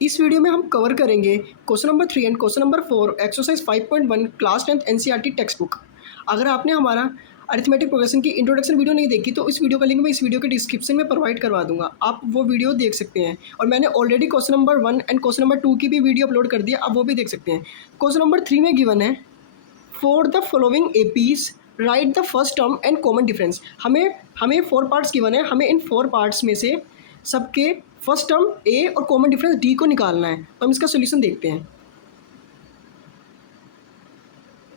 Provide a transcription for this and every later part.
इस वीडियो में हम कवर करेंगे question number 3 and question number 4 exercise 5.1 class 10th NCERT text book. अगर आपने हमारा अरिथमेटिक प्रोग्रेशन की इंट्रोडक्शन वीडियो नहीं देखी तो इस वीडियो का लिंक मैं इस वीडियो के डिस्क्रिप्शन में प्रोवाइड करवा दूंगा, आप वो वीडियो देख सकते हैं। और मैंने already question number 1 and question number 2 की भी वीडियो अपलोड कर दी है, आप वो भी देख सकते हैं। क्वेश्चन नंबर 3 में गिवन है for the following APs right the first term and common difference. हमें 4 पार्ट्स गिवन है, हमें इन 4 पार्ट्स में से सबके फर्स्ट टर्म ए और कॉमन डिफरेंस डी को निकालना है। तो हम इसका सोल्यूशन देखते हैं।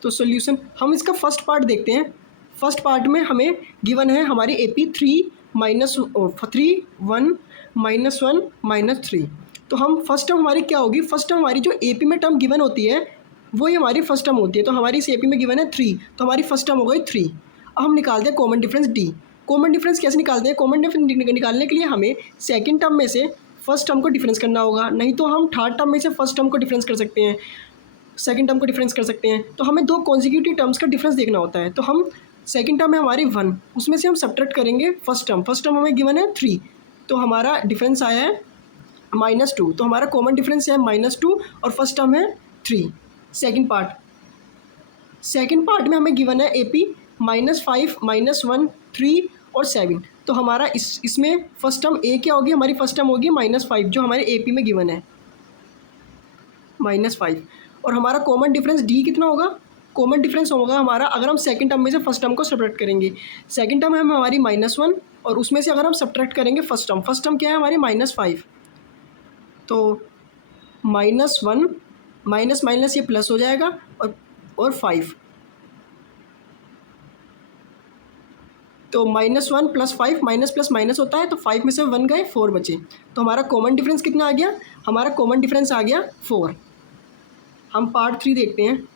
तो सोल्यूशन हम इसका फर्स्ट पार्ट देखते हैं। फर्स्ट पार्ट में हमें गिवन है हमारी ए पी 3 -1 -3। तो हम फर्स्ट टर्म हमारी क्या होगी, फर्स्ट टर्म हमारी जो ए पी में टर्म गिवन होती है वही हमारी फर्स्ट टर्म होती है। तो हमारी इस ए पी में गिवन है 3, तो हमारी फर्स्ट टर्म हो गई 3। अब हम निकालते हैं common difference D. Common difference कैसे निकालते हैं, कॉमन डिफरेंस निकालने के लिए हमें सेकंड टर्म में से फर्स्ट टर्म को डिफरेंस करना होगा, नहीं तो हम थर्ड टर्म में से फर्स्ट टर्म को डिफरेंस कर सकते हैं, सेकंड टर्म को डिफरेंस कर सकते हैं। तो हमें 2 कॉन्जिक्यूटिव टर्म्स का डिफरेंस देखना होता है। तो हम सेकंड टर्म है हमारी 1, उसमें से हम सब्ट्रैक्ट करेंगे फर्स्ट टर्म हमें गिवन है 3, तो हमारा डिफरेंस आया है -2। तो हमारा कॉमन डिफरेंस है -2 और फर्स्ट टर्म है 3। सेकंड पार्ट में हमें गिवन है ए पी -5 -1 3 और 7। तो हमारा इसमें फर्स्ट टर्म ए क्या होगी, हमारी फर्स्ट टर्म होगी -5 जो हमारे ए पी में गिवन है -5। और हमारा कॉमन डिफरेंस डी कितना होगा, कॉमन डिफरेंस होगा हमारा अगर हम सेकंड टर्म में से फर्स्ट टर्म को सब्ट्रैक्ट करेंगे। सेकंड टर्म है हमारी -1 और उसमें से अगर हम सब्ट्रैक्ट करेंगे फर्स्ट टर्म क्या है हमारी -5। तो -1 माइनस ये प्लस हो जाएगा और 5, तो -1 + 5 माइनस प्लस माइनस होता है, तो 5 में से 1 गए 4 बचे। तो हमारा कॉमन डिफरेंस कितना आ गया, हमारा कॉमन डिफरेंस आ गया 4। हम पार्ट 3 देखते हैं।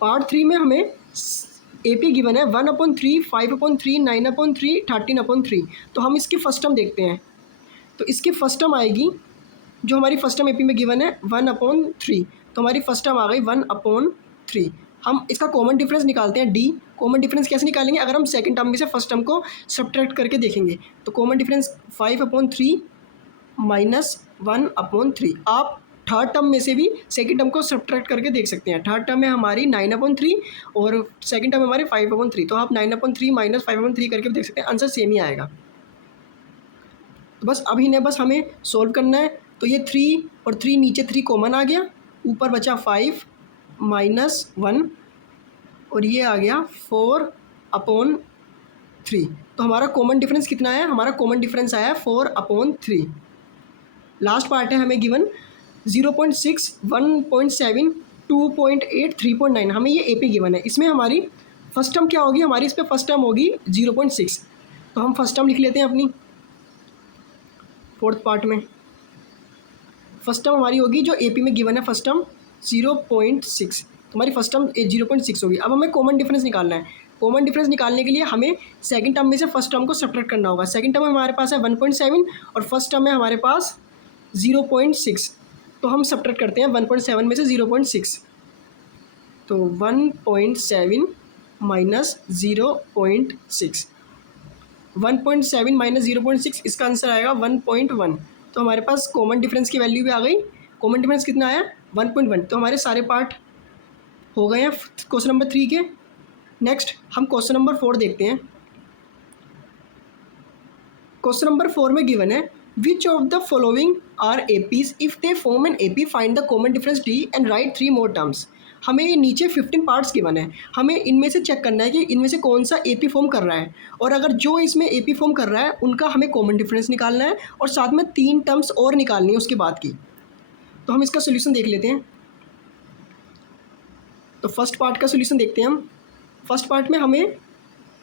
पार्ट 3 में हमें ए पी गिवन है 1/3 5/3 9/3 13/3। तो हम इसकी फर्स्ट टर्म देखते हैं। तो इसकी फर्स्ट टर्म आएगी जो हमारी फर्स्ट टर्म ए पी में गिवन है 1/3, तो हमारी फर्स्ट टर्म आ गई 1/3। हम इसका कॉमन डिफरेंस निकालते हैं डी। कॉमन डिफरेंस कैसे निकालेंगे, अगर हम सेकंड टर्म में से फर्स्ट टर्म को सब्ट्रैक्ट करके देखेंगे। तो कॉमन डिफरेंस 5/3 -1/3। आप थर्ड टर्म में से भी सेकंड टर्म को सब्ट्रैक्ट करके देख सकते हैं। थर्ड टर्म में हमारी 9/3 और सेकंड टर्म में हमारी 5/3। तो आप 9/3 -5/3 करके देख सकते हैं, आंसर सेम ही आएगा। तो बस अब इन्हें बस हमें सोल्व करना है। तो ये 3 और 3 नीचे 3 कॉमन आ गया, ऊपर बचा 5 -1 और ये आ गया 4/3। तो हमारा कॉमन डिफरेंस कितना है, हमारा कॉमन डिफरेंस आया 4/3। लास्ट पार्ट है हमें गिवन 0.6 1.7 2.8 3.9। हमें ये ए पी गिवन है, इसमें हमारी फर्स्ट टर्म क्या होगी, हमारी इस पर फर्स्ट टर्म होगी 0.6। तो हम फर्स्ट टर्म लिख लेते हैं अपनी फोर्थ पार्ट में। फर्स्ट टर्म हमारी होगी जो ए पी में गिवन है फर्स्ट टर्म 0.6, तो हमारी फर्स्ट टर्म 0.6 होगी। अब हमें कॉमन डिफरेंस निकालना है। कॉमन डिफरेंस निकालने के लिए हमें सेकंड टर्म में से फर्स्ट टर्म को सब्ट्रैक्ट करना होगा। सेकंड टर्म में हमारे पास है 1.7 और फर्स्ट टर्म में हमारे पास 0.6। तो हम सब्ट्रैक्ट करते हैं 1.7 में से 0.6। तो 1.7 -0.6 1.7 -0.6 इसका आंसर आएगा 1.1। तो हमारे पास कॉमन डिफरेंस की वैल्यू भी आ गई। कॉमन डिफरेंस कितना आया 1.1। तो हमारे सारे पार्ट हो गए हैं क्वेश्चन नंबर 3 के। नेक्स्ट हम क्वेश्चन नंबर 4 देखते हैं। क्वेश्चन नंबर 4 में गिवन है which of the following are APs if they form an AP find the common difference d and write 3 more terms. हमें ये नीचे 15 पार्ट्स गिवन है, हमें इनमें से चेक करना है कि इनमें से कौन सा एपी फॉर्म कर रहा है, और अगर जो इसमें एपी फॉर्म कर रहा है उनका हमें कॉमन डिफरेंस निकालना है और साथ में 3 टर्म्स और निकालनी है उसके बाद की। तो हम इसका सोल्यूशन देख लेते हैं। तो फर्स्ट पार्ट का सोल्यूशन देखते हैं हम। फर्स्ट पार्ट में हमें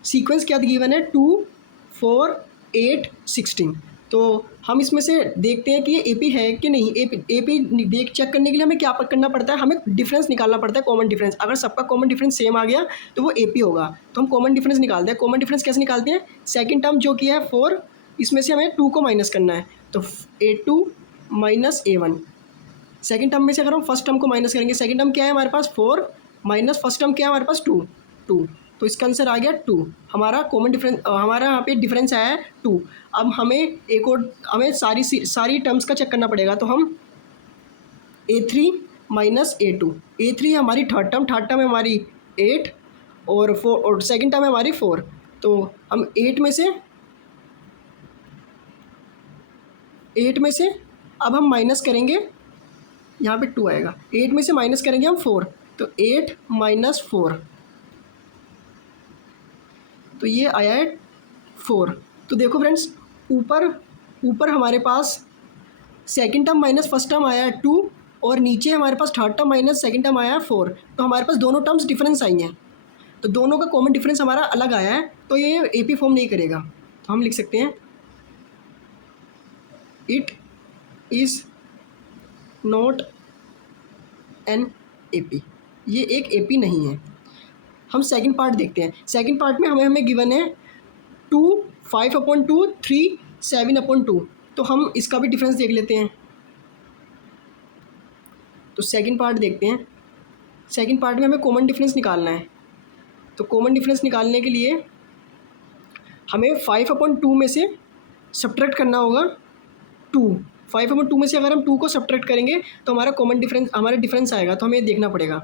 सीक्वेंस क्या गिवन है 2 4 8 16। तो हम इसमें से देखते हैं कि ये ए पी है कि नहीं। ए पी देख चेक करने के लिए हमें क्या करना पड़ता है, हमें डिफरेंस निकालना पड़ता है, कॉमन डिफरेंस। अगर सबका कॉमन डिफरेंस सेम आ गया तो वो ए पी होगा। तो हम कॉमन डिफरेंस निकालते हैं। कॉमन डिफरेंस कैसे निकालते हैं, सेकंड टर्म जो कि है 4, इसमें से हमें 2 को माइनस करना है। तो A2 - A1। सेकंड टर्म में से अगर हम फर्स्ट टर्म को माइनस करेंगे, सेकंड टर्म क्या है हमारे पास 4 माइनस फर्स्ट टर्म क्या है हमारे पास 2। तो इसका आंसर आ गया 2। हमारा कॉमन डिफरेंस, हमारा यहाँ पे डिफरेंस आया है 2। अब हमें एक और, हमें सारी टर्म्स का चेक करना पड़ेगा। तो हम A3 माइनस A2, A3 हमारी थर्ड टर्म है हमारी 8 और 4, और सेकेंड टर्म है हमारी 4। तो हम 8 में से अब हम माइनस करेंगे, यहाँ पे 2 आएगा, 8 में से माइनस करेंगे हम 4, तो 8 माइनस 4, तो ये आया है 4। तो देखो फ्रेंड्स, ऊपर हमारे पास second term minus first term आया है 2, और नीचे हमारे पास third term minus second term आया है 4। तो हमारे पास दोनों टर्म्स डिफरेंस आई हैं, तो दोनों का कॉमन डिफरेंस हमारा अलग आया है, तो ये AP फॉर्म नहीं करेगा। तो हम लिख सकते हैं it is not N AP, ये एक AP नहीं है। हम सेकंड पार्ट देखते हैं। सेकंड पार्ट में हमें गिवन है 2 5/2 3 7/2। तो हम इसका भी डिफरेंस देख लेते हैं। तो सेकंड पार्ट देखते हैं। सेकंड पार्ट में हमें कॉमन डिफरेंस निकालना है। तो कॉमन डिफरेंस निकालने के लिए हमें 5/2 में से सब्ट्रैक्ट करना होगा 2। 5/2 में से अगर हम 2 को सब्ट्रैक्ट करेंगे तो हमारा कॉमन डिफरेंस, हमारा डिफरेंस आएगा। तो हमें देखना पड़ेगा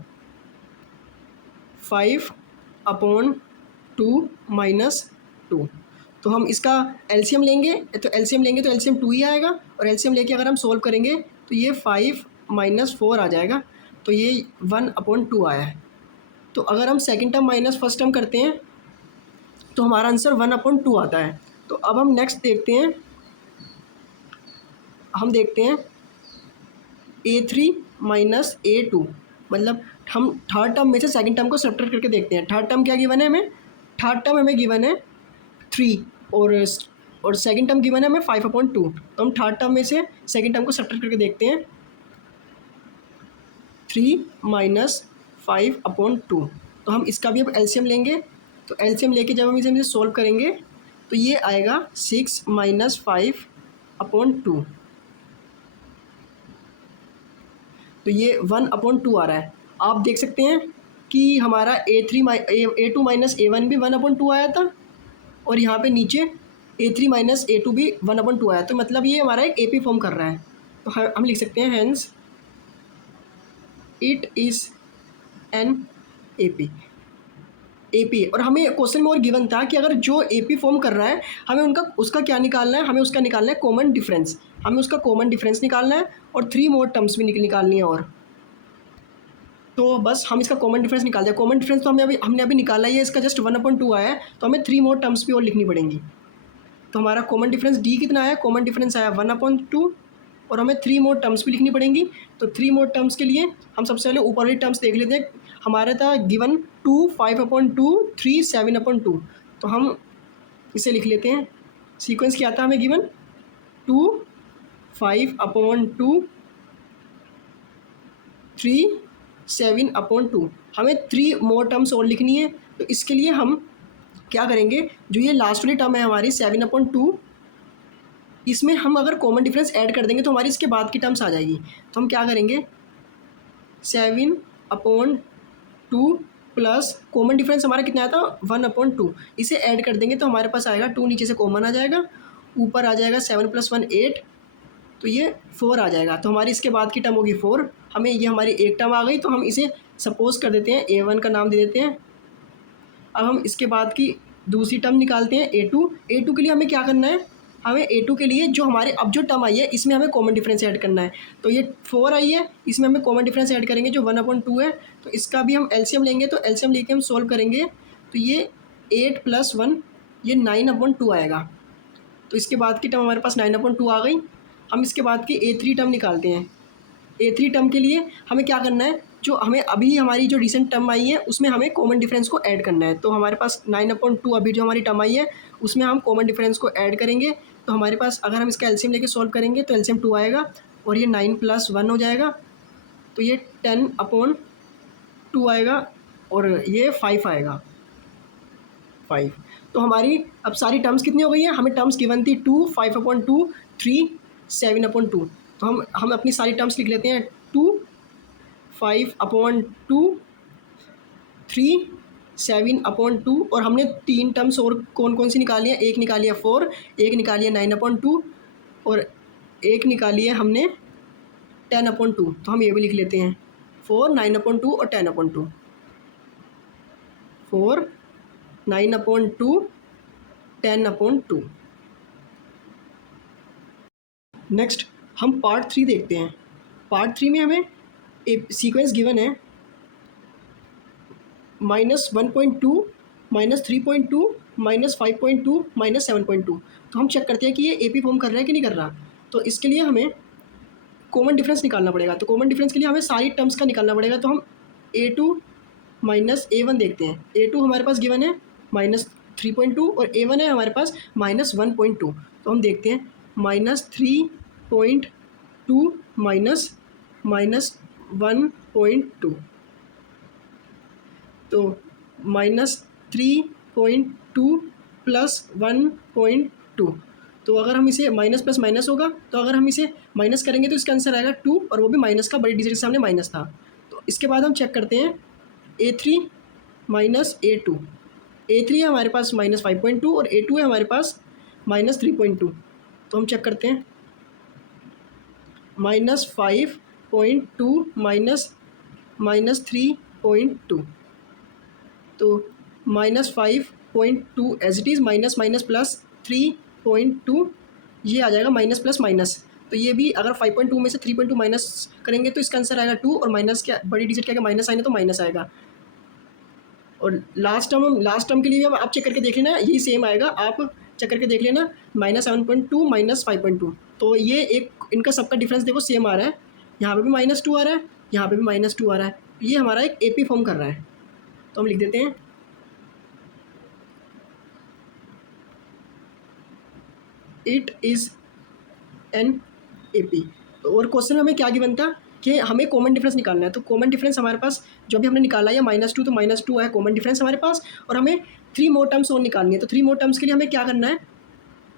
5/2 माइनस 2। तो हम इसका एलसीएम लेंगे, तो एलसीएम 2 ही आएगा, और एलसीएम लेके अगर हम सोल्व करेंगे तो ये 5 माइनस 4 आ जाएगा। तो ये 1/2 आया है। तो अगर हम second term minus first term करते हैं तो हमारा आंसर 1/2 आता है। तो अब हम नेक्स्ट देखते हैं, A3 माइनस A2, मतलब हम थर्ड टर्म में से सेकंड टर्म को सब्ट्रैक्ट करके देखते हैं। थर्ड टर्म क्या गिवन है हमें? थर्ड टर्म हमें गिवन है 3, और सेकंड टर्म गिवन है हमें 5/2। तो हम थर्ड टर्म में से सेकंड टर्म को सब्ट्रैक्ट करके देखते हैं, 3 माइनस 5/2। तो हम इसका भी अब एलसीएम लेंगे। तो एलसीएम लेके जब हम इसे सोल्व करेंगे तो ये आएगा 6 माइनस 5/2। तो ये 1/2 आ रहा है। आप देख सकते हैं कि हमारा A2 माइनस A1 भी 1/2 आया था, और यहाँ पे नीचे A3 माइनस A2 भी 1/2 आया। तो मतलब ये हमारा एक AP फॉर्म कर रहा है। तो हम लिख सकते हैं hence it is N AP। और हमें क्वेश्चन में और गिवन था कि अगर जो AP फॉर्म कर रहा है हमें उसका क्या निकालना है, हमें उसका निकालना है कॉमन डिफरेंस। हमें उसका कॉमन डिफरेंस निकालना है, और 3 मोर टर्म्स भी निकालनी है। और तो बस हम इसका कॉमन डिफरेंस निकाल दिया। कॉमन डिफरेंस तो हमने अभी निकाला ही है, इसका जस्ट 1/2 आया है। तो हमें 3 मोर टर्म्स भी और लिखनी पड़ेंगी। तो हमारा कॉमन डिफरेंस D कितना आया? कॉमन डिफरेंस आया 1/2, और हमें 3 मोर टर्म्स भी लिखनी पड़ेंगी। तो 3 मोर टर्म्स के लिए हम सबसे पहले ऊपर वाली टर्म्स देख लेते हैं। हमारा था गिवन 2 5/2 3 7/2। तो हम इसे लिख लेते हैं। सीक्वेंस क्या था हमें गिवन? 2 5/2 3 7/2। हमें 3 मोर टर्म्स और लिखनी है। तो इसके लिए हम क्या करेंगे, जो ये लास्ट वाली टर्म है हमारी 7/2, इसमें हम अगर कॉमन डिफरेंस ऐड कर देंगे तो हमारी इसके बाद की टर्म्स आ जाएगी। तो हम क्या करेंगे, 7/2 प्लस कॉमन डिफरेंस हमारा कितना आया था? 1/2। इसे ऐड कर देंगे तो हमारे पास आएगा 2, नीचे से कॉमन आ जाएगा, ऊपर आ जाएगा 7 + 1 8, तो ये 4 आ जाएगा। तो हमारी इसके बाद की टर्म होगी 4। हमें ये हमारी एक टर्म आ गई, तो हम इसे सपोज कर देते हैं A1 का नाम दे देते हैं। अब हम इसके बाद की दूसरी टर्म निकालते हैं A2 के लिए हमें क्या करना है, हमें A2 के लिए जो हमारे अब जो टर्म आई है इसमें हमें कॉमन डिफरेंस ऐड करना है। तो ये 4 आई है, इसमें हमें कॉमन डिफरेंस ऐड करेंगे जो 1/2 है। तो इसका भी हम एलसीएम लेंगे, तो एलसीएम लेके हम सोल्व करेंगे तो ये 8 + 1 ये 9/2 आएगा। तो इसके बाद की टर्म हमारे पास 9/2 आ गई। हम इसके बाद की A3 टर्म निकालते हैं। A3 टर्म के लिए हमें क्या करना है, जो हमें अभी हमारी जो रिसेंट टर्म आई है उसमें हमें कॉमन डिफरेंस को ऐड करना है। तो हमारे पास 9/2 अभी जो हमारी टर्म आई है उसमें हम कॉमन डिफरेंस को ऐड करेंगे। तो हमारे पास अगर हम इसका एलसीएम लेके सॉल्व करेंगे तो एलसीएम 2 आएगा, और ये 9 + 1 हो जाएगा, तो ये 10/2 आएगा, और ये 5 आएगा 5। तो हमारी अब सारी टर्म्स कितनी हो गई हैं? हमें टर्म्स गिवन थी 2 5/2 3 7/2। तो हम अपनी सारी टर्म्स लिख लेते हैं, 2 5/2 3 7/2 और हमने 3 टर्म्स और कौन कौन सी निकाली है, एक निकाली है 4, एक निकाली है 9/2 और एक निकाली है हमने 10/2। तो हम ये भी लिख लेते हैं 4, 9/2 और 10/2। 4, 9/2, 10/2। नेक्स्ट हम पार्ट 3 देखते हैं। पार्ट 3 में हमें एक सीक्वेंस गिवन है -1.2, -3.2, -5.2, -7.2। तो हम चेक करते हैं कि ये AP फॉर्म कर रहा है कि नहीं कर रहा। तो इसके लिए हमें कॉमन डिफरेंस निकालना पड़ेगा। तो कॉमन डिफरेंस के लिए हमें सारी टर्म्स का निकालना पड़ेगा। तो हम A2 माइनस A1 देखते हैं। A2 हमारे पास गिवन है -3.2 और A1 है हमारे पास -1.2। तो हम देखते हैं -3.2 -1.2। तो -3.2 + 1.2। तो अगर हम इसे माइनस प्लस माइनस होगा, तो अगर हम इसे माइनस करेंगे तो इसका आंसर आएगा 2 और वो भी माइनस का, बड़ी डिजिट के सामने माइनस था। तो इसके बाद हम चेक करते हैं A3 माइनस A2। A3 है हमारे पास -5.2 और A2 है हमारे पास -3.2। तो हम चेक करते हैं -5.2 -3.2। तो -5.2 as it is, minus minus plus 3.2, ये आ जाएगा माइनस प्लस माइनस। तो ये भी अगर 5.2 में से 3.2 माइनस करेंगे तो इसका आंसर आएगा 2 और माइनस क्या, बड़ी डिजिट क्या, माइनस आएगा तो माइनस आएगा। और लास्ट टर्म के लिए अब आप चेक करके देख लेना, यही सेम आएगा। आप चेक करके देख लेना -7.2 -5.2। तो ये एक इनका सबका डिफरेंस देखो सेम आ रहा है। यहाँ पे भी -2 आ रहा है, यहाँ पे भी -2 आ रहा है। ये हमारा एक AP फॉर्म कर रहा है। तो हम लिख देते हैं इट इज़ एन AP। और क्वेश्चन हमें क्या गिवन था कि हमें कॉमन डिफरेंस निकालना है। तो कॉमन डिफरेंस हमारे पास जो भी हमने निकाला है -2, तो -2 है कॉमन डिफरेंस हमारे पास। और हमें 3 मोर टर्म्स और निकालनी है। तो 3 मोर टर्म्स के लिए हमें क्या करना है,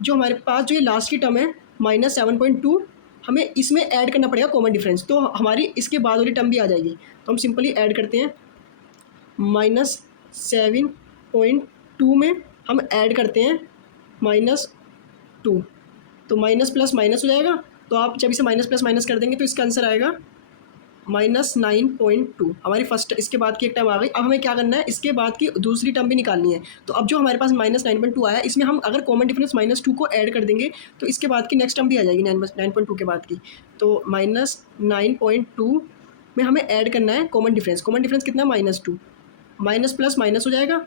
जो हमारे पास जो ये लास्ट की टर्म है -7.2, हमें इसमें ऐड करना पड़ेगा कॉमन डिफरेंस। तो हमारी इसके बाद वाली टर्म भी आ जाएगी। तो हम सिंपली ऐड करते हैं -7.2 में हम ऐड करते हैं -2। तो माइनस प्लस माइनस हो जाएगा। तो आप जब इसे माइनस प्लस माइनस कर देंगे तो इसका आंसर आएगा -9.2। हमारी फर्स्ट इसके बाद की एक टर्म आ गई। अब हमें क्या करना है, इसके बाद की दूसरी टर्म भी निकालनी है। तो अब जो हमारे पास -9.2 आया, इसमें हम अगर कॉमन डिफरेंस -2 को ऐड कर देंगे तो इसके बाद की नेक्स्ट टर्म भी आ जाएगी 9.2 के बाद की। तो -9.2 में हमें ऐड करना है कॉमन डिफरेंस। कॉमन डिफरेंस कितना, -2। माइनस प्लस माइनस हो जाएगा,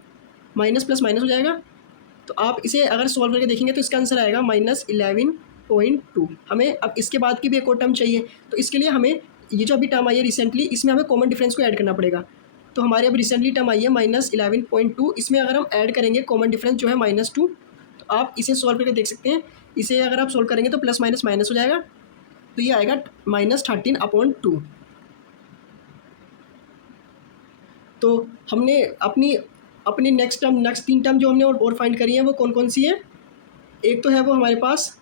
माइनस प्लस माइनस हो जाएगा। तो आप इसे अगर सॉल्व करके देखेंगे तो इसका आंसर आएगा -11.2। हमें अब इसके बाद की भी एक और टर्म चाहिए। तो इसके लिए हमें ये जो अभी टर्म आई है रिसेंटली, इसमें हमें कॉमन डिफरेंस को ऐड करना पड़ेगा। तो हमारे अब रिसेंटली टर्म आई है -11.2। इसमें अगर हम ऐड करेंगे कॉमन डिफरेंस जो है -2, तो आप इसे सॉल्व करके देख सकते हैं। इसे अगर आप सॉल्व करेंगे तो प्लस माइनस माइनस हो जाएगा। तो ये आएगा -13/2। तो हमने अपनी नेक्स्ट 3 टर्म जो हमने और फाइंड करी है वो कौन कौन सी है। एक तो है वो हमारे पास,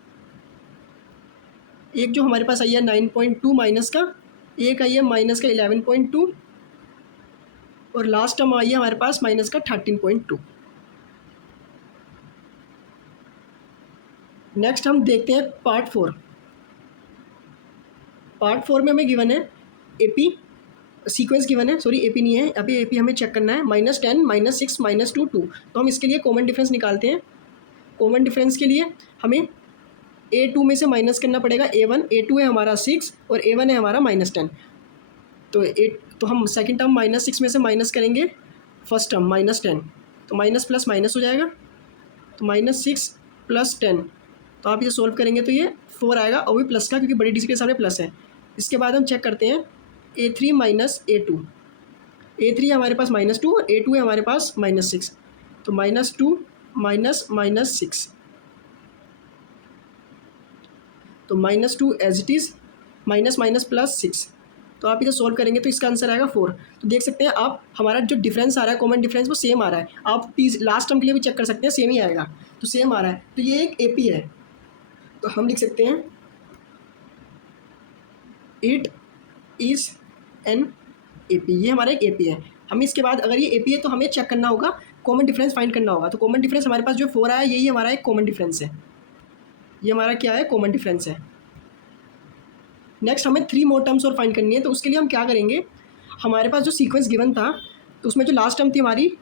एक जो हमारे पास आई है 9.2 माइनस का, एक आई है माइनस का 11.2 और लास्ट टर्म आई है हमारे पास माइनस का 13.2। नेक्स्ट हम देखते हैं पार्ट 4। पार्ट 4 में हमें गिवन है AP सीक्वेंस गिवन है, सॉरी AP नहीं है, अभी AP हमें चेक करना है -10, -6, -2, 2। तो हम इसके लिए कॉमन डिफरेंस निकालते हैं। कॉमन डिफरेंस के लिए हमें A2 में से माइनस करना पड़ेगा A1। A2 है हमारा 6 और A1 है हमारा -10। तो हम सेकंड टर्म -6 में से माइनस करेंगे फर्स्ट टर्म -10। तो माइनस प्लस माइनस हो जाएगा। तो -6 + 10। तो आप इसे सोल्व करेंगे तो ये 4 आएगा और भी प्लस का, क्योंकि बड़ी डिजिट के सामने प्लस है। इसके बाद हम चेक करते हैं A3 माइनस A2। A3 है हमारे पास -2 और A2 है हमारे पास -6। तो -2 -6। तो -2 as it is, minus minus plus 6। तो आप इसे सोल्व करेंगे तो इसका आंसर आएगा 4। तो देख सकते हैं आप, हमारा जो डिफरेंस आ रहा है कॉमन डिफरेंस वो सेम आ रहा है। आप लास्ट टर्म के लिए भी चेक कर सकते हैं, सेम ही आएगा। तो सेम आ रहा है, तो ये एक AP है। तो हम लिख सकते हैं इट इज़ एन AP। ये हमारा एक AP है। हमें इसके बाद अगर ये ए पी है तो हमें चेक करना होगा, कॉमन डिफरेंस फाइंड करना होगा। तो कॉमन डिफरेंस हमारे पास जो 4 आया यही हमारा एक कॉमन डिफरेंस है, ये हमारा क्या है, कॉमन डिफरेंस है। नेक्स्ट हमें 3 मोर टर्म्स और फाइंड करनी है। तो उसके लिए हम क्या करेंगे, हमारे पास जो सीक्वेंस गिवन था तो उसमें जो लास्ट टर्म थी हमारी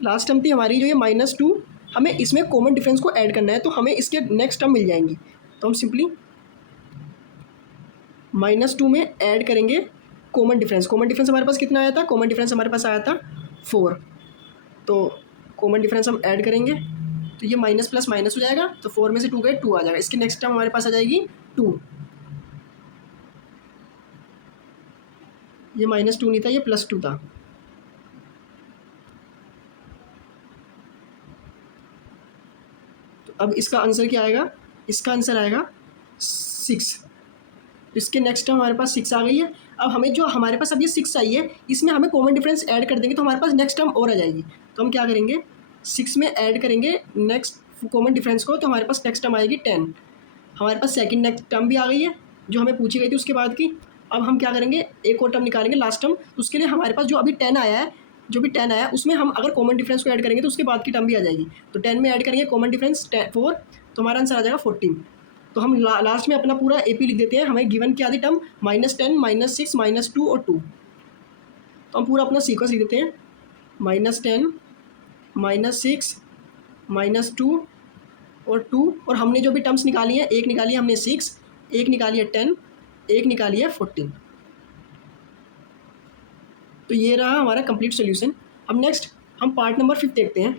लास्ट टर्म थी हमारी जो ये -2, हमें इसमें कॉमन डिफरेंस को ऐड करना है तो हमें इसके नेक्स्ट टर्म मिल जाएंगी। तो हम सिंपली -2 में ऐड करेंगे कॉमन डिफरेंस। कॉमन डिफरेंस हमारे पास कितना आया था, कॉमन डिफरेंस हमारे पास आया था 4। तो कॉमन डिफरेंस हम ऐड करेंगे तो ये माइनस प्लस माइनस हो जाएगा, तो 4 में से 2 गए 2 आ जाएगा। इसकी नेक्स्ट टर्म हमारे पास आ जाएगी 2, ये -2 नहीं था, ये +2 था। तो अब इसका आंसर क्या आएगा, इसका आंसर आएगा 6। तो इसके नेक्स्ट टर्म हमारे पास 6 आ गई है। अब हमें जो हमारे पास अब ये 6 आई है इसमें हमें कॉमन डिफरेंस ऐड कर देंगे तो हमारे पास नेक्स्ट टर्म और आ जाएगी। तो हम क्या करेंगे, 6 में ऐड करेंगे नेक्स्ट कॉमन डिफरेंस को, तो हमारे पास नेक्स्ट टर्म आएगी 10। हमारे पास सेकंड नेक्स्ट टर्म भी आ गई है जो हमें पूछी गई थी उसके बाद की। अब हम क्या करेंगे, एक और टर्म निकालेंगे लास्ट टर्म। उसके लिए हमारे पास जो अभी 10 आया है, जो भी 10 आया उसमें हम अगर कॉमन डिफरेंस को ऐड करेंगे तो उसके बाद की टर्म भी आ जाएगी। तो 10 में ऐड करेंगे कॉमन डिफरेंस 4, तो हमारा आंसर आ जाएगा 14। तो हम लास्ट में अपना पूरा ए पी लिख देते हैं। हमें गिवन क्या थी टर्म, -10, -6, -2 और 2। तो हम पूरा अपना सीक्वेंस लिख देते हैं, -10, -6, -2 और 2। और हमने जो भी टर्म्स निकाली है, एक निकाली है हमने 6, एक निकाली है 10, एक निकाली है 14। तो ये रहा हमारा कंप्लीट सोल्यूशन। अब नेक्स्ट हम पार्ट नंबर 5 देखते हैं।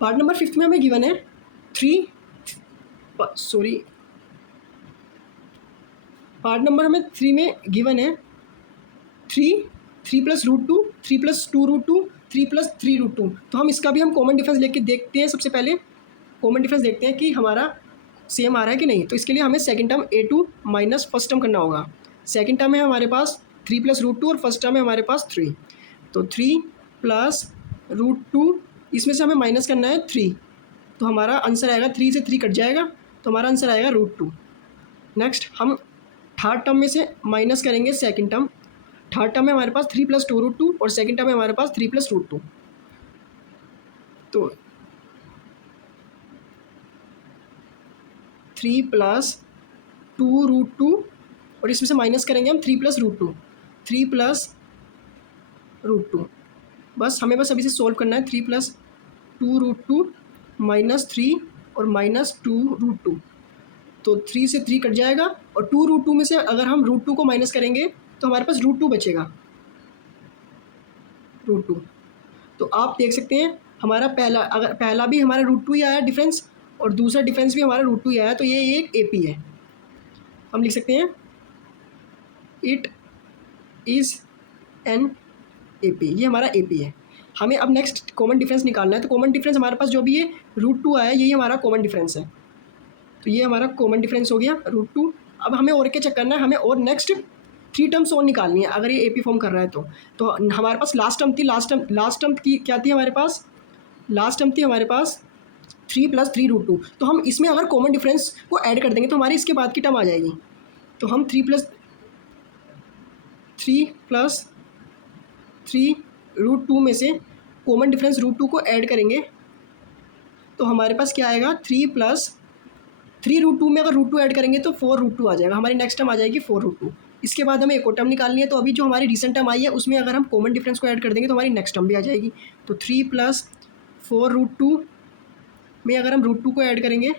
पार्ट नंबर 5 में हमें गिवन है पार्ट नंबर हमें 3 में गिवन है 3 +√2, 3 + 2√2, 3 + 3√2। तो हम इसका भी हम कॉमन डिफरेंस लेके देखते हैं। सबसे पहले कॉमन डिफरेंस देखते हैं कि हमारा सेम आ रहा है कि नहीं। तो इसके लिए हमें second term A2 minus first term करना होगा। सेकंड टर्म है हमारे पास 3 + √2 और फर्स्ट टर्म है हमारे पास 3। तो 3 + √2, इसमें से हमें माइनस करना है 3, तो हमारा आंसर आएगा 3 से 3 कट जाएगा, तो हमारा आंसर आएगा √2। नेक्स्ट हम थर्ड टर्म में से माइनस करेंगे सेकंड टर्म। थर्ड टर्म में हमारे पास 3 + 2√2 और सेकंड टर्म में हमारे पास 3 + √2। तो 3 + 2√2 और इसमें से माइनस करेंगे हम 3 + √2, 3 + √2। बस हमें बस अभी से सॉल्व करना है। 3 + 2√2 -3 और -2√2, तो 3 से 3 कट जाएगा और 2√2 में से अगर हम √2 को माइनस करेंगे तो हमारे पास √2 बचेगा, √2। तो आप देख सकते हैं हमारा पहला भी हमारा √2 ही आया डिफरेंस और दूसरा डिफरेंस भी हमारा √2 ही आया, तो ये एक ए पी है। हम लिख सकते हैं it is an A P, ये हमारा ए पी है। हमें अब नेक्स्ट कॉमन डिफरेंस निकालना है। तो कॉमन डिफरेंस हमारे पास जो भी ये √2 आया यही हमारा कॉमन डिफरेंस है। तो ये हमारा कॉमन डिफरेंस हो गया √2। अब हमें और क्या चेक करना है, हमें और नेक्स्ट 3 टर्म्स और निकालनी है अगर ये ए पी फॉर्म कर रहा है तो हमारे पास लास्ट टर्म थी, लास्ट टर्म की क्या थी हमारे पास, लास्ट टर्म थी हमारे पास 3 + 3√2। तो हम इसमें अगर कॉमन डिफरेंस को ऐड कर देंगे तो हमारी इसके बाद की टर्म आ जाएगी। तो हम 3 + 3√2 में से कॉमन डिफरेंस √2 को ऐड करेंगे तो हमारे पास क्या आएगा, 3 + 3√2 में अगर √2 ऐड करेंगे तो 4√2 आ जाएगा। हमारी नेक्स्ट टर्म आ जाएगी 4√2। इसके बाद हमें एक और टर्म निकालनी है। तो अभी जो हमारी रिसेंट टर्म आई है उसमें अगर हम कॉमन डिफरेंस को ऐड कर देंगे तो हमारी नेक्स्ट टर्म भी आ जाएगी। तो 3 + 4√2 में अगर हम √2 को ऐड करेंगे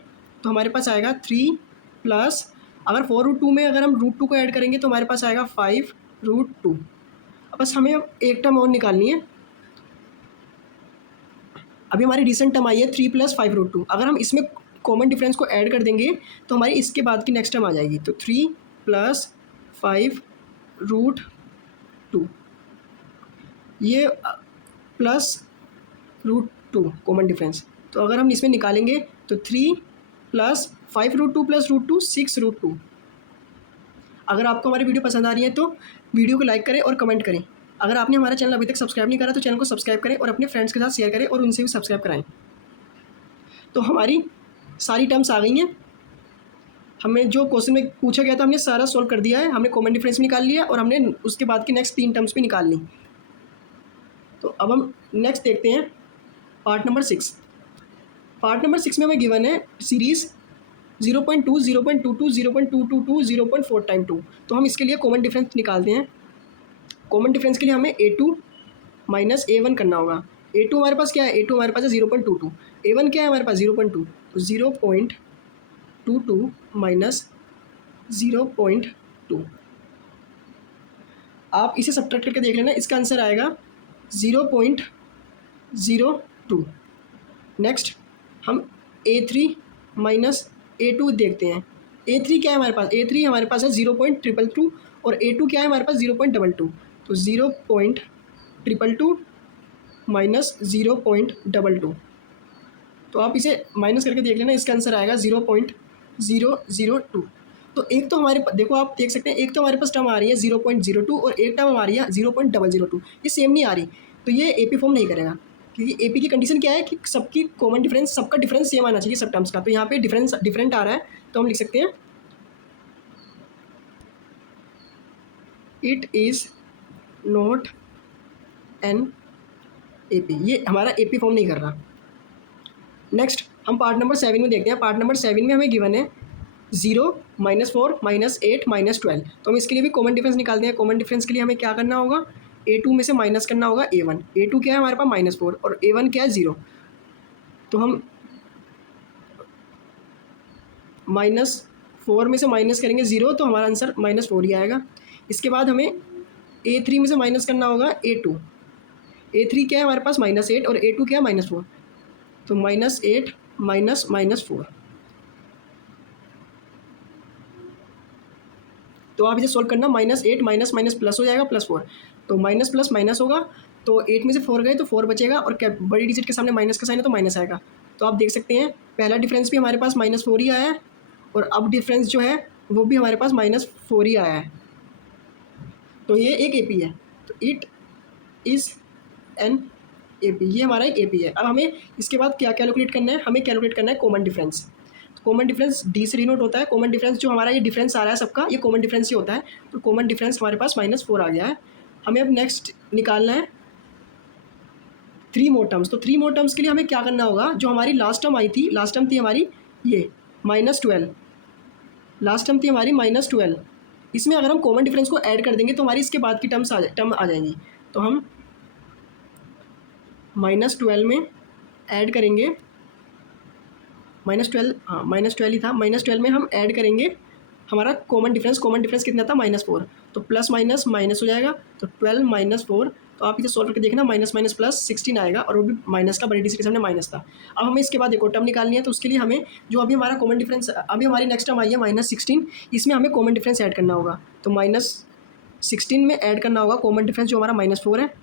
तो हमारे पास आएगा 3 + अगर 4√2 में अगर हम √2 को ऐड करेंगे तो हमारे पास आएगा 5√2। अब बस हमें एक टर्म और निकालनी है। अभी हमारी रिसेंट टर्म आई है 3 + 5√2। अगर हम इसमें कॉमन डिफरेंस को ऐड कर देंगे तो हमारी इसके बाद की नेक्स्ट टर्म आ जाएगी। तो 3 + 5√2, ये प्लस √2 कॉमन डिफरेंस। तो अगर हम इसमें निकालेंगे तो 3 + 5√2 + √2 6√2। अगर आपको हमारी वीडियो पसंद आ रही है तो वीडियो को लाइक करें और कमेंट करें। अगर आपने हमारा चैनल अभी तक सब्सक्राइब नहीं करा तो चैनल को सब्सक्राइब करें और अपने फ्रेंड्स के साथ शेयर करें और उनसे भी सब्सक्राइब कराएं। तो हमारी सारी टर्म्स आ गई हैं। हमें जो क्वेश्चन में पूछा गया था हमने सारा सॉल्व कर दिया है, हमने कॉमन डिफरेंस भी निकाल लिया और हमने उसके बाद की नेक्स्ट 3 टर्म्स भी निकाल ली। तो अब हम नेक्स्ट देखते हैं पार्ट नंबर 6। पार्ट नंबर 6 में हमें गिवन है सीरीज़ 0.2, 0.22, 0.222, 0.4 टाइम 2। तो हम इसके लिए कॉमन डिफरेंस निकालते हैं। कॉमन डिफरेंस के लिए हमें A2 माइनस A1 करना होगा। A2 हमारे पास क्या है, A2 हमारे पास है 0.22, A1 क्या है हमारे पास 0.2, तो 0.22 माइनस 0.2। आप इसे सब्ट्रैक्ट करके देख लेना, इसका आंसर आएगा 0.02। नेक्स्ट हम A3 माइनस A2 देखते हैं। A3 क्या है हमारे पास, A3 हमारे पास है 0.222 और A2 क्या है हमारे पास 0.22, तो 0.222 माइनस 0.22। तो आप इसे माइनस करके देख लेना, इसका आंसर आएगा 0.002। तो एक तो हमारे पास देखो, आप देख सकते हैं एक तो हमारे पास टर्म आ रही है 0.02 और एक टर्म आ रही है 0.002, ये सेम नहीं आ रही, तो ये AP फॉर्म नहीं करेगा, क्योंकि AP की कंडीशन क्या है कि सबकी कॉमन डिफरेंस, सबका डिफरेंस सेम आना चाहिए सब टर्म्स का। तो यहाँ पे डिफरेंस डिफरेंट आ रहा है, तो हम लिख सकते हैं it is not N AP, ये हमारा AP फॉर्म नहीं कर रहा। नेक्स्ट हम पार्ट नंबर 7 में देखते हैं। पार्ट नंबर 7 में हमें गिवन है 0, -4, -8, -12। तो हम इसके लिए भी कॉमन डिफरेंस निकालते हैं। कॉमन डिफरेंस के लिए हमें क्या करना होगा, A2 में से माइनस करना होगा A1। A2 क्या है हमारे पास -4 और A1 क्या है 0, तो हम -4 में से माइनस करेंगे 0, तो हमारा आंसर -4 ही आएगा। इसके बाद हमें A3 में से माइनस करना होगा A2। A3 क्या है हमारे पास -8 और A2 क्या है -4, तो -8 माइनस -4। तो आप इसे सोल्व करना, -8 माइनस माइनस प्लस हो जाएगा +4, तो माइनस प्लस माइनस होगा, तो 8 में से 4 गए तो 4 बचेगा और क्या बड़ी डिजिट के सामने माइनस का साइन है तो माइनस आएगा। तो आप देख सकते हैं पहला डिफरेंस भी हमारे पास -4 ही आया है और अब डिफरेंस जो है वो भी हमारे पास -4 ही आया है, तो ये एक AP है। तो इट इज़ एन AP, ये हमारा एक AP है। अब हमें इसके बाद क्या कैलकुलेट करना है, हमें कैलकुलेट करना है common difference. Common difference D से डिनोट होता है। कॉमन डिफरेंस जो हमारा ये डिफरेंस आ रहा है सबका, ये कॉमन डिफरेंस ही होता है। तो कॉमन डिफरेंस हमारे पास -4 आ गया है। हमें अब नेक्स्ट निकालना है 3 मोर टर्म्स। तो 3 मोर टर्म्स के लिए हमें क्या करना होगा, जो हमारी लास्ट टर्म आई थी, लास्ट टर्म थी हमारी ये -12, लास्ट टर्म थी हमारी -12। इसमें अगर हम कॉमन डिफरेंस को ऐड कर देंगे तो हमारी इसके बाद की टर्म आ जाएंगी। तो हम -12 में ऐड करेंगे, -12, हाँ -12 ही था, -12 में हम ऐड करेंगे हमारा कॉमन डिफरेंस कितना था -4, तो प्लस माइनस माइनस हो जाएगा, तो 12 - 4। तो आप इसे सॉल्व करके देखना, माइनस माइनस प्लस 16 आएगा और वो भी माइनस का, बड़ी डिजिट के सामने माइनस था। अब हमें इसके बाद एक और टर्म निकालनी है, तो उसके लिए हमें जो अभी हमारा कॉमन डिफरेंस, अभी हमारी नेक्स्ट टर्म आई है -16, इसमें हमें कॉमन डिफरेंस ऐड करना होगा। तो -16 में ऐड करना होगा कॉमन डिफरेंस जो हमारा -4 है,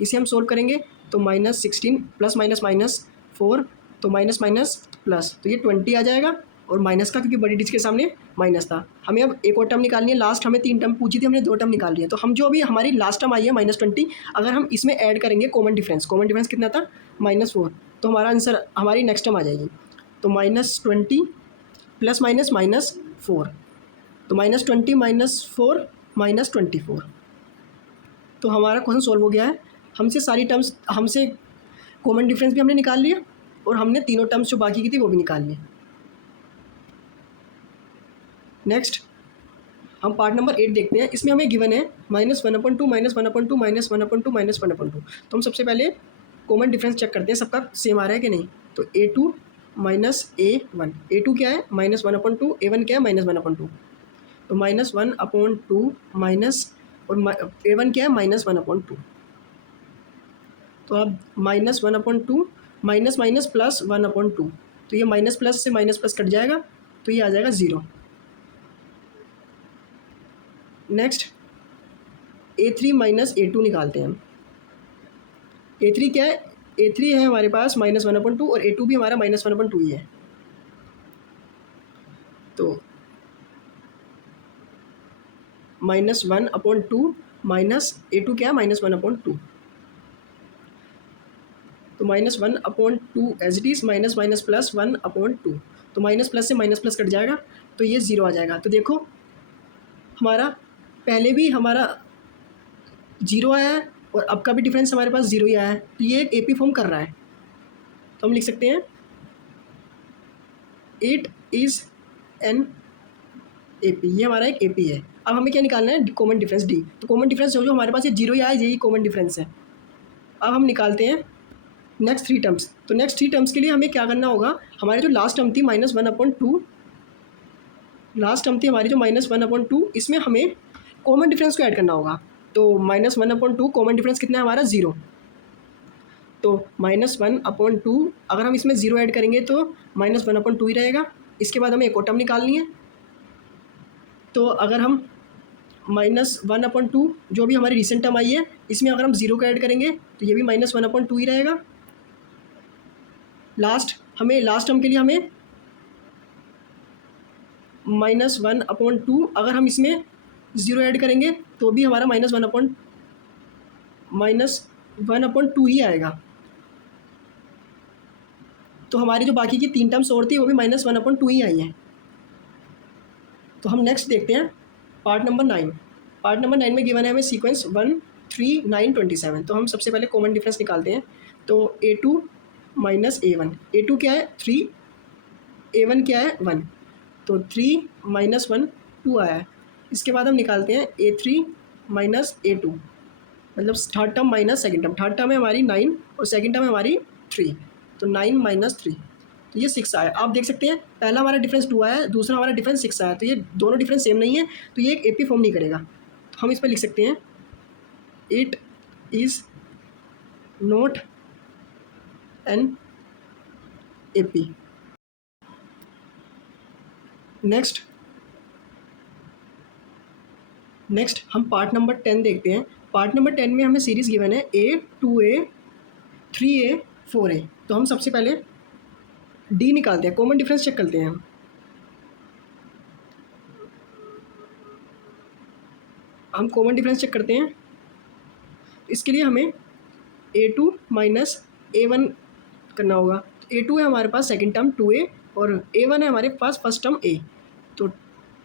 इसे हम सोल्व करेंगे। तो -16 प्लस माइनस -4, तो माइनस माइनस प्लस, तो ये 20 आ जाएगा और माइनस का, क्योंकि बड़ी डिजिट के सामने माइनस था। हमें अब एक और टर्म निकालनी है लास्ट, हमें 3 टर्म पूछी थी, हमने 2 टर्म निकाल रही है। तो हम जो अभी हमारी लास्ट टर्म आई है -20, अगर हम इसमें ऐड करेंगे कॉमन डिफरेंस कितना था -4, तो हमारा आंसर, हमारी नेक्स्ट टर्म आ जाएगी। तो -20 प्लस माइनस -4, तो -20 -4 -24। तो हमारा क्वेश्चन सॉल्व हो गया है। हमसे सारी टर्म्स, हमसे कॉमन डिफरेंस भी हमने निकाल लिया और हमने तीनों टर्म्स जो बाकी की थी वो भी निकाल ली। नेक्स्ट हम पार्ट नंबर 8 देखते हैं। इसमें हमें गिवन है -1/2 -1/2 -1/2 -1/2। तो हम सबसे पहले कॉमन डिफरेंस चेक करते हैं सबका सेम आ रहा है कि नहीं। तो A2 माइनस A1, A2 क्या है -1/2, A1 क्या है -1/2, तो -1/2 माइनस, और A1 क्या है -1/2। तो अब -1/2 माइनस माइनस प्लस 1/2, तो ये माइनस प्लस से माइनस प्लस कट जाएगा, तो ये आ जाएगा 0। नेक्स्ट A3 माइनस A2 निकालते हैं हम। A3 क्या है, A3 है हमारे पास -1/2 और A2 भी हमारा -1/2 ही है। तो -1/2 माइनस A2 क्या है -1/2। तो -1/2 as it is, minus minus plus 1/2, तो माइनस प्लस से माइनस प्लस कट जाएगा, तो ये 0 आ जाएगा। तो देखो हमारा पहले भी हमारा 0 आया है और अब का भी डिफरेंस हमारे पास 0 ही आया है, तो ये एक AP फॉर्म कर रहा है। तो हम लिख सकते हैं इट इज़ एन AP, ये हमारा एक AP है। अब हमें क्या निकालना है, कॉमन डिफरेंस D। तो कॉमन डिफरेंस जो हमारे पास ये 0 ही आया, यही कॉमन डिफरेंस है। अब हम निकालते हैं नेक्स्ट 3 टर्म्स। तो नेक्स्ट 3 टर्म्स के लिए हमें क्या करना होगा, हमारी जो लास्ट टर्म थी -1/2, लास्ट टर्म थी हमारी जो -1/2, इसमें हमें कॉमन डिफरेंस को ऐड करना होगा। तो -1/2 कॉमन डिफरेंस कितना है हमारा 0, तो -1/2 अगर हम इसमें 0 ऐड करेंगे तो -1/2 ही रहेगा। इसके बाद हमें एक और टर्म निकालनी है, तो अगर हम -1/2 जो भी हमारी रिसेंट टर्म आई है, इसमें अगर हम 0 का ऐड करेंगे तो ये भी -1/2 ही रहेगा। लास्ट टर्म के लिए हमें -1/2 अगर हम इसमें 0 ऐड करेंगे तो भी हमारा -1/2 ही आएगा। तो हमारी जो बाकी की 3 टर्म्स और थी वो भी -1/2 ही आई हैं। तो हम नेक्स्ट देखते हैं पार्ट नंबर 9। पार्ट नंबर 9 में गिवन है हमें सीक्वेंस 1, 3, 9, 27। तो हम सबसे पहले कॉमन डिफरेंस निकालते हैं। तो A2 माइनस A1, A2 क्या है 3, A1 क्या है 1, तो 3 - 1 2 आया है। इसके बाद हम निकालते हैं A3 माइनस A2, मतलब third term minus second term. Third term है हमारी 9 और सेकेंड टर्म है हमारी 3, तो 9 - 3, तो ये 6 आया। आप देख सकते हैं पहला हमारा डिफरेंस 2 आया है, दूसरा हमारा डिफरेंस 6 आया, तो ये दोनों डिफरेंस सेम नहीं है, तो ये एक AP फॉर्म नहीं करेगा। तो हम इस पर लिख सकते हैं it is not N AP। Next हम पार्ट नंबर 10 देखते हैं। पार्ट नंबर 10 में हमें सीरीज़ गिवन है A, 2A, 3A, 4A। तो हम सबसे पहले D निकालते हैं, कॉमन डिफरेंस चेक करते हैं। हम कॉमन डिफरेंस चेक करते हैं। इसके लिए हमें A2 माइनस A1 करना होगा। A2 है हमारे पास सेकंड टर्म 2A और A1 है हमारे पास फर्स्ट टर्म A, तो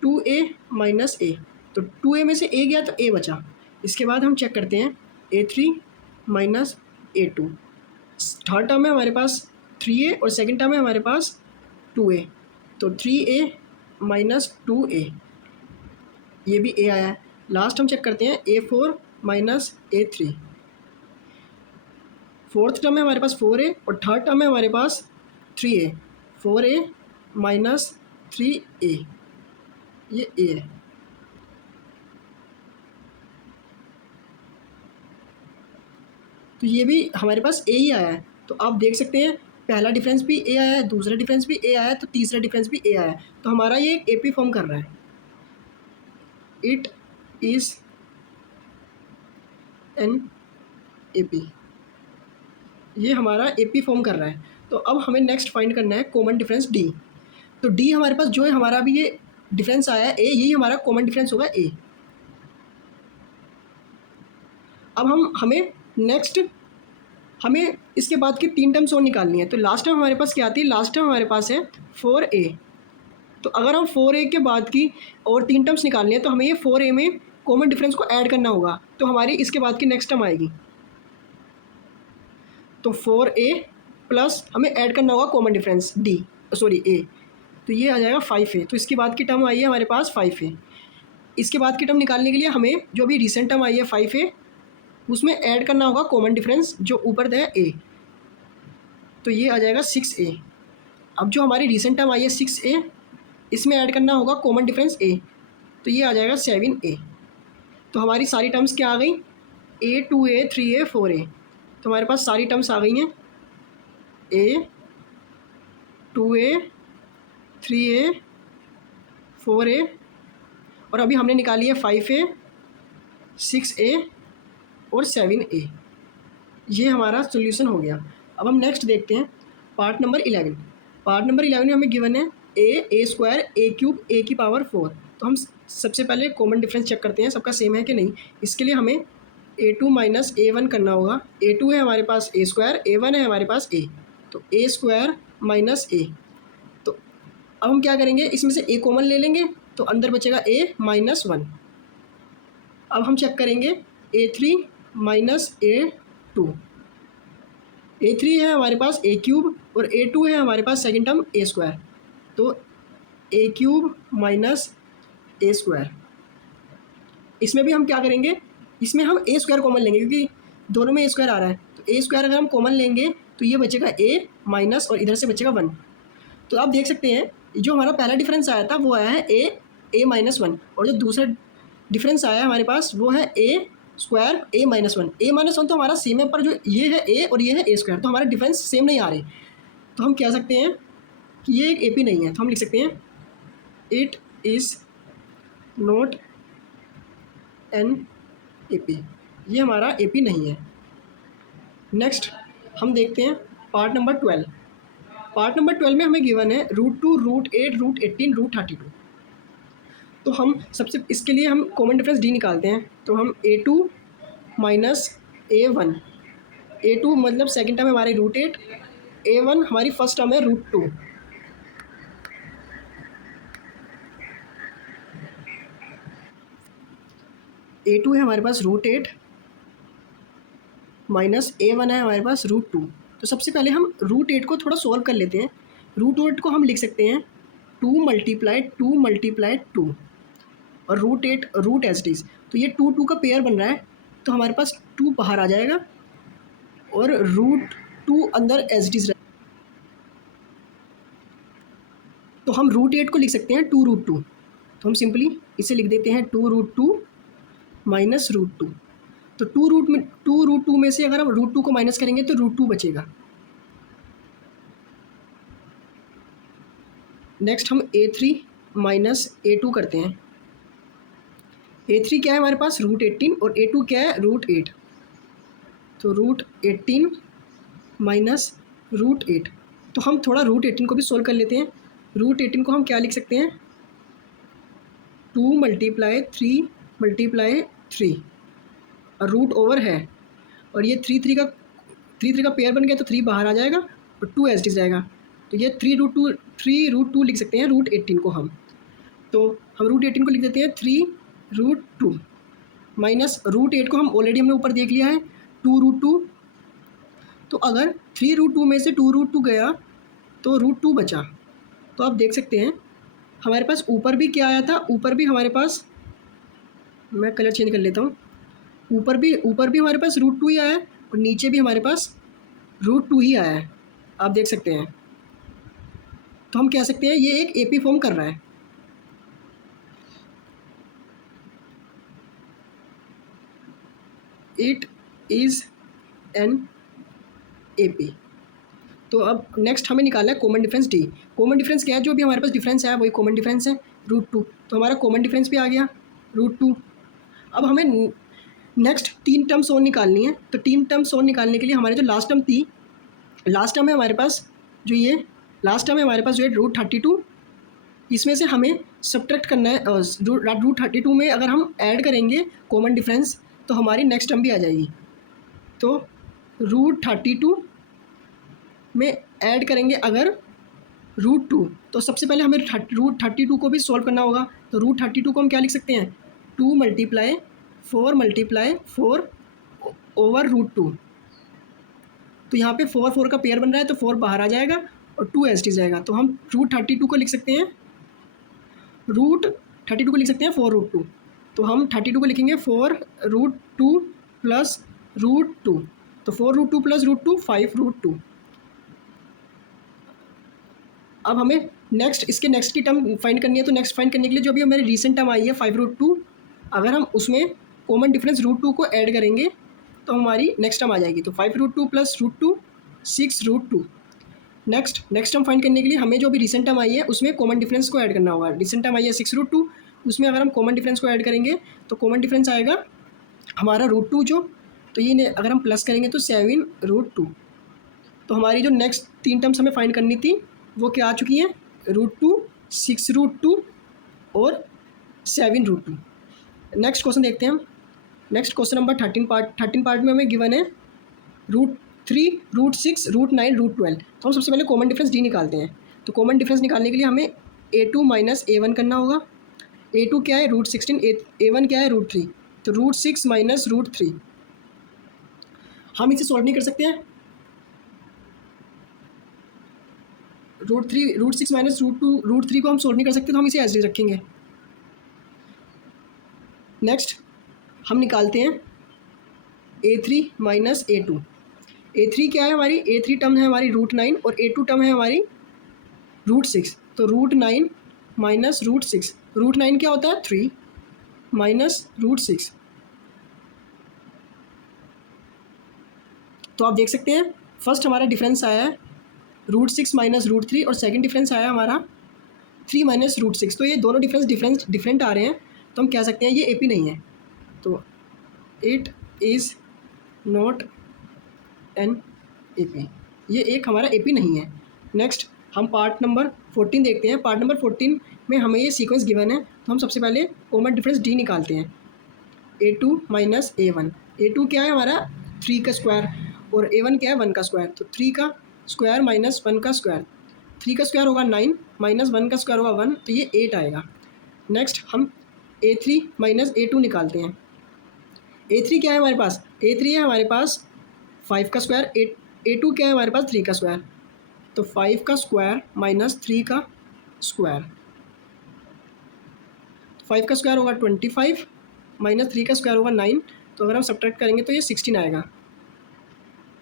2A माइनस A, तो 2A में से A गया तो A बचा। इसके बाद हम चेक करते हैं A3 minus A2, third term है हमारे पास 3A और सेकंड टर्म है हमारे पास 2A, तो 3A माइनस 2A, ये भी A आया है। लास्ट हम चेक करते हैं A4 minus A3, fourth term है हमारे पास 4A और थर्ड टर्म है हमारे पास 3A, 4A माइनस 3A, ये A है। तो ये भी हमारे पास A ही आया है। तो आप देख सकते हैं पहला डिफरेंस भी A आया है, दूसरा डिफरेंस भी A आया है, तो तीसरा डिफरेंस भी A आया है। तो हमारा ये एक AP फॉर्म कर रहा है, इट इज़ एन AP, ये हमारा AP फॉर्म कर रहा है। तो अब हमें नेक्स्ट फाइंड करना है कॉमन डिफरेंस D। तो D हमारे पास जो है हमारा भी ये डिफरेंस आया है A, यही हमारा कॉमन डिफरेंस होगा A। अब हमें इसके बाद की 3 टर्म्स और निकालनी है। तो लास्ट टर्म हमारे पास क्या आती है, लास्ट टर्म हमारे पास है 4A। तो अगर हम 4A के बाद की और 3 टर्म्स निकालनी है तो हमें ये 4A में कॉमन डिफरेंस को ऐड करना होगा, तो हमारी इसके बाद की नेक्स्ट टर्म आएगी। तो 4A प्लस हमें ऐड करना होगा कॉमन डिफरेंस A, तो ये आ जाएगा 5A। तो इसके बाद की टर्म आई है हमारे पास 5A। इसके बाद की टर्म निकालने के लिए हमें जो भी रिसेंट टर्म आई है 5A, उसमें ऐड करना होगा कॉमन डिफरेंस जो ऊपर है A, तो ये आ जाएगा 6A। अब जो हमारी रिसेंट टर्म आई है 6A, इसमें ऐड करना होगा कॉमन डिफरेंस A, तो ये आ जाएगा 7A। तो हमारी सारी टर्म्स क्या आ गई, A, 2A, 3A, 4A। तो हमारे पास सारी टर्म्स आ गई हैं A, 2A, 3A, 4A, और अभी हमने निकाली है 5A, 6A और 7A। ये हमारा सोल्यूशन हो गया। अब हम नेक्स्ट देखते हैं पार्ट नंबर 11। पार्ट नंबर 11 में हमें गिवन है A स्क्वायर A³ A⁴। तो हम सबसे पहले कॉमन डिफरेंस चेक करते हैं सबका सेम है कि नहीं। इसके लिए हमें ए टू माइनस ए वन करना होगा। ए टू है हमारे पास ए स्क्वायर, ए वन है हमारे पास ए, तो ए स्क्वायर माइनस ए। तो अब हम क्या करेंगे, इसमें से ए कॉमन ले लेंगे तो अंदर बचेगा ए माइनस वन। अब हम चेक करेंगे A three minus A two. A three है हमारे पास ए क्यूब और ए टू है हमारे पास सेकेंड टर्म ए स्क्वायर, तो ए क्यूब माइनस ए स्क्वायर। इसमें भी हम क्या करेंगे, इसमें हम ए स्क्वायर कॉमन लेंगे क्योंकि दोनों में ए स्क्वायर आ रहा है, तो ए स्क्वायर अगर हम कॉमन लेंगे तो ये बचेगा ए माइनस और इधर से बचेगा वन। तो आप देख सकते हैं जो हमारा पहला डिफरेंस आया था वो आया है ए माइनस वन, और जो दूसरा डिफरेंस आया है हमारे पास वो है ए स्क्वायर ए माइनस वन। ए माइनस वन तो हमारा सेम है, पर जो ये है ए और ये है ए स्क्वायर, तो हमारे डिफरेंस सेम नहीं आ रहे। तो हम कह सकते हैं कि ये एक ए पी नहीं है, तो हम लिख सकते हैं it is not an A P, ये हमारा ए पी नहीं है। नेक्स्ट हम देखते हैं पार्ट नंबर 12। पार्ट नंबर 12 में हमें गिवन है √2, √8, √18, √32। तो हम सबसे इसके लिए हम कॉमन डिफरेंस डी निकालते हैं। तो हम A two minus A one, A two मतलब सेकेंड टर्म है हमारी √8, ए वन हमारी फर्स्ट टर्म है √2। ए टू है हमारे पास √8 माइनस ए वन है हमारे पास √2। तो सबसे पहले हम √8 को थोड़ा सॉल्व कर लेते हैं। √8 को हम लिख सकते हैं 2 मल्टीप्लाई 2 और √8 रूट एज इट इज़। तो ये 2 का पेयर बन रहा है, तो हमारे पास 2 बाहर आ जाएगा और √2 अंदर एज इट इज़। तो हम √8 को लिख सकते हैं 2√2, तो हम सिंपली इसे लिख देते हैं 2√2 माइनस √2। तो 2√2 में से अगर हम √2 को माइनस करेंगे तो √2 बचेगा। नेक्स्ट हम a3 माइनस a2 करते हैं। a3 क्या है हमारे पास √18 और a2 क्या है √8, तो √18 माइनस √8। तो हम थोड़ा √18 को भी सोल्व कर लेते हैं। √18 को हम क्या लिख सकते हैं 2 मल्टीप्लाई 3 और रूट ओवर है, और ये 3 का पेयर बन गया तो 3 बाहर आ जाएगा और 2 एज इट रहेगा। तो ये 3√2 लिख सकते हैं √18 को हम। तो हम √18 को लिख देते हैं 3√2 माइनस √8 को हम ऑलरेडी हमने ऊपर देख लिया है 2√2। तो अगर 3√2 में से 2√2 गया तो √2 बचा। तो आप देख सकते हैं हमारे पास ऊपर भी क्या आया था, ऊपर भी हमारे पास, मैं कलर चेंज कर लेता हूँ, ऊपर भी हमारे पास √2 ही आया है और नीचे भी हमारे पास √2 ही आया है, आप देख सकते हैं। तो हम कह सकते हैं ये एक एपी फॉर्म कर रहा है। It is an AP. तो अब नेक्स्ट हमें निकालना है common difference D. Common difference क्या है, जो भी हमारे पास डिफरेंस है वही कॉमन डिफरेंस है √2। तो हमारा कॉमन डिफरेंस भी आ गया √2। अब हमें नेक्स्ट 3 टर्म्स और निकालनी है। तो 3 टर्म्स और निकालने के लिए हमारे जो लास्ट टर्म थी, लास्ट टर्म है हमारे पास जो ये लास्ट टर्म है हमारे पास जो है √32, इसमें से हमें सब्ट्रैक्ट करना है। √32 में अगर हम ऐड करेंगे कॉमन डिफरेंस तो हमारी नेक्स्ट टर्म भी आ जाएगी। तो √32 में ऐड करेंगे अगर √2, तो सबसे पहले हमें √32 को भी सॉल्व करना होगा। तो √32 को हम क्या लिख सकते हैं 2 मल्टीप्लाई 4 ओवर √2। तो यहाँ पे 4 का पेयर बन रहा है तो 4 बाहर आ जाएगा और 2 एज इट इज़ जाएगा। तो हम √32 को लिख सकते हैं √2। तो हम 32 को लिखेंगे 4√2 प्लस √2। तो 4√2 प्लस √2 5√2। अब हमें इसके नेक्स्ट की टर्म फाइंड करनी है। तो नेक्स्ट फाइंड करने के लिए जो भी हमारी रिसेंट टर्म आई है 5√2, अगर हम उसमें कॉमन डिफरेंस √2 को ऐड करेंगे तो हमारी नेक्स्ट टर्म आ जाएगी। तो 5√2 प्लस √2 6√2। नेक्स्ट टर्म फाइंड करने के लिए हमें जो भी रिसेंट टर्म आई है उसमें कॉमन डिफरेंस को ऐड करना होगा। रिसेंट टर्म आई है 6√2, उसमें अगर हम कॉमन डिफरेंस को ऐड करेंगे तो कॉमन डिफरेंस आएगा हमारा √2 जो, तो ये अगर हम प्लस करेंगे तो 7√2। तो हमारी जो नेक्स्ट 3 टर्म्स हमें फाइंड करनी थी वो क्या आ चुकी हैं √2, 6√2 और 7√2। नेक्स्ट क्वेश्चन देखते हैं हम। नेक्स्ट क्वेश्चन नंबर 13 पार्ट में हमें गिवन है √3, √6, √9, √12। तो हम सबसे पहले कॉमन डिफरेंस डी निकालते हैं। तो कॉमन डिफरेंस निकालने के लिए हमें a2 माइनस a1 करना होगा। a2 क्या है √16, a1 क्या है √3, तो √6 माइनस √3। हम इसे सॉल्व नहीं कर सकते हैं। √6 माइनस √2, √3 को हम सॉल्व नहीं कर सकते, तो हम इसे एज रखेंगे। नेक्स्ट हम निकालते हैं a3 माइनस a2। a3 क्या है हमारी, a3 टर्म है हमारी √9 और a2 टर्म है हमारी √6। तो √9 माइनस √6, √9 क्या होता है 3 माइनस √6। तो आप देख सकते हैं फर्स्ट हमारा डिफरेंस आया है √6 माइनस √3 और सेकंड डिफरेंस आया हमारा 3 माइनस √6। तो ये दोनों डिफरेंट आ रहे हैं, तो हम कह सकते हैं ये AP नहीं है। तो it is not N AP, ये एक हमारा AP नहीं है। नेक्स्ट हम पार्ट नंबर 14 देखते हैं। पार्ट नंबर 14 में हमें ये सीक्वेंस गिवन है, तो हम सबसे पहले कॉमन डिफरेंस D निकालते हैं। a2 minus a1। a2 क्या है हमारा 3 का स्क्वायर और a1 क्या है 1 का स्क्वायर। तो 3 का स्क्वायर माइनस 1 का स्क्वायर, 3 का स्क्वायर होगा 9 माइनस 1 का स्क्वायर होगा 1, तो ये 8 आएगा। नेक्स्ट हम a3 माइनस a2 निकालते हैं। a3 क्या है हमारे पास, a3 है हमारे पास 5 का स्क्वायर, a2 क्या है हमारे पास 3 का स्क्वायर। तो 5 का स्क्वायर माइनस 3 का स्क्वायर, 5 का स्क्वायर होगा 25 माइनस 3 का स्क्वायर होगा 9। तो अगर हम सब्ट्रैक्ट करेंगे तो ये 16 आएगा।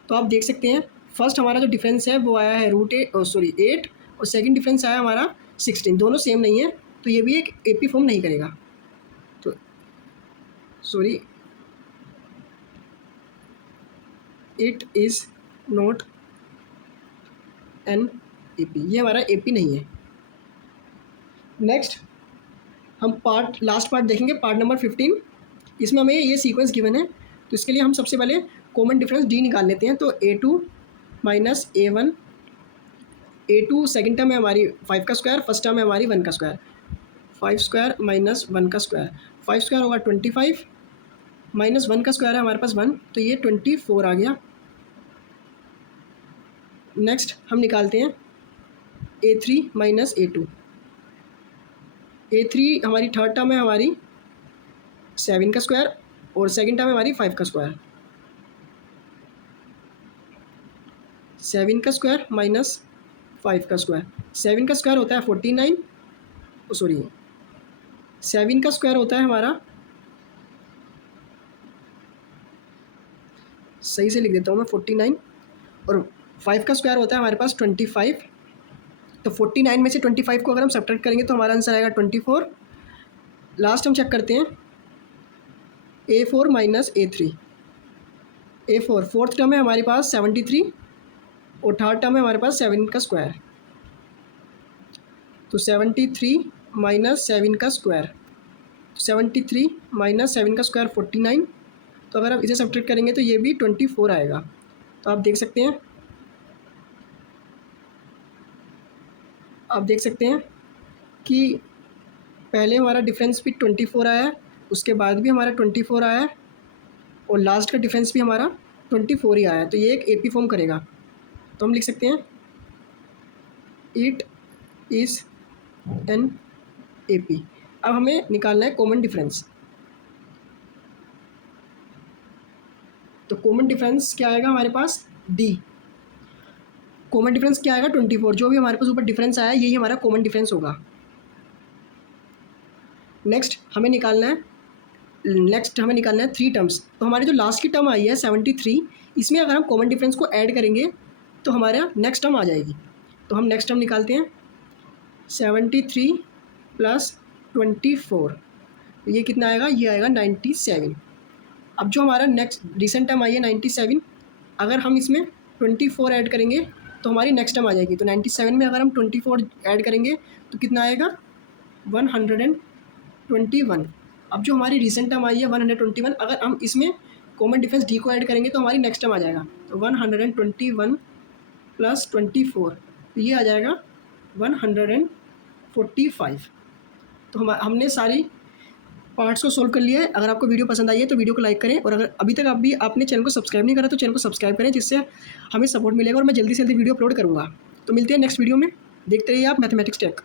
तो आप देख सकते हैं फर्स्ट हमारा जो डिफरेंस है वो आया है √8 और सेकंड डिफरेंस आया हमारा 16। दोनों सेम नहीं है, तो ये भी एक AP फॉर्म नहीं करेगा। तो it is not N AP, ये हमारा AP नहीं है। नेक्स्ट हम लास्ट पार्ट देखेंगे, पार्ट नंबर 15। इसमें हमें ये सीक्वेंस गिवन है, तो इसके लिए हम सबसे पहले कॉमन डिफरेंस D निकाल लेते हैं। तो a2 minus a1, a2 second term है हमारी 5 का स्क्वायर, फर्स्ट टर्म है हमारी 1 का स्क्वायर। 5 स्क्वायर माइनस 1 का स्क्वायर, 5 स्क्वायर होगा 25 माइनस 1 का स्क्वायर है हमारे पास 1, तो ये 24 आ गया। नेक्स्ट हम निकालते हैं a3 माइनस a2। a3 हमारी थर्ड टर्म है हमारी 7 का स्क्वायर और सेकेंड टर्म है हमारी 5 का स्क्वायर। 7 का स्क्वायर माइनस 5 का स्क्वायर, 7 का स्क्वायर होता है 49, 7 का स्क्वायर होता है हमारा, सही से लिख देता हूँ मैं 49, और 5 का स्क्वायर होता है हमारे पास 25। तो 49 में से 25 को अगर हम सब्ट्रैक्ट करेंगे तो हमारा आंसर आएगा 24। लास्ट हम चेक करते हैं a4 minus a3। a4 fourth term है हमारे पास 73 और थर्ड टर्म है हमारे पास 7 का स्क्वायर। तो 73 माइनस 7 का स्क्वायर, 73 माइनस 7 का स्क्वायर 49। तो अगर आप इसे सब्ट्रैक्ट करेंगे तो ये भी 24 आएगा। तो आप देख सकते हैं कि पहले हमारा डिफरेंस भी 24 आया है, उसके बाद भी हमारा 24 आया है, और लास्ट का डिफरेंस भी हमारा 24 ही आया है। तो ये एक AP फॉर्म करेगा। तो हम लिख सकते हैं इट इज़ एन AP। अब हमें निकालना है कॉमन डिफरेंस। तो कॉमन डिफरेंस क्या आएगा हमारे पास D। कॉमन डिफरेंस क्या आएगा 24, जो भी हमारे पास ऊपर डिफरेंस आया यही हमारा कॉमन डिफरेंस होगा। नेक्स्ट हमें निकालना है 3 टर्म्स। तो हमारी जो लास्ट की टर्म आई है 73, इसमें अगर हम कॉमन डिफरेंस को ऐड करेंगे तो हमारा नेक्स्ट टर्म आ जाएगी। तो हम नेक्स्ट टर्म निकालते हैं 73 प्लस 24, ये कितना आएगा, ये आएगा 97। अब जो हमारा नेक्स्ट रिसेंट टर्म आई है 97, अगर हम इसमें 24 ऐड करेंगे तो हमारी नेक्स्ट टर्म आ जाएगी। तो 97 में अगर हम 24 ऐड करेंगे तो कितना आएगा 121। अब जो हमारी रिसेंट टर्म आई है 121, अगर हम इसमें कॉमन डिफरेंस D को ऐड करेंगे तो हमारी नेक्स्ट टर्म आ जाएगा। तो 121 प्लस 24, तो ये आ जाएगा 145। तो हमने सारी पार्ट्स को सोल्व कर लिया है। अगर आपको वीडियो पसंद आई है तो वीडियो को लाइक करें, और अगर अभी तक आप भी आपने चैनल को सब्सक्राइब नहीं करा तो चैनल को सब्सक्राइब करें, जिससे हमें सपोर्ट मिलेगा और मैं जल्दी से जल्दी वीडियो अपलोड करूँगा। तो मिलते हैं नेक्स्ट वीडियो में। देखते रहिए आप मैथमेटिक्स टेक।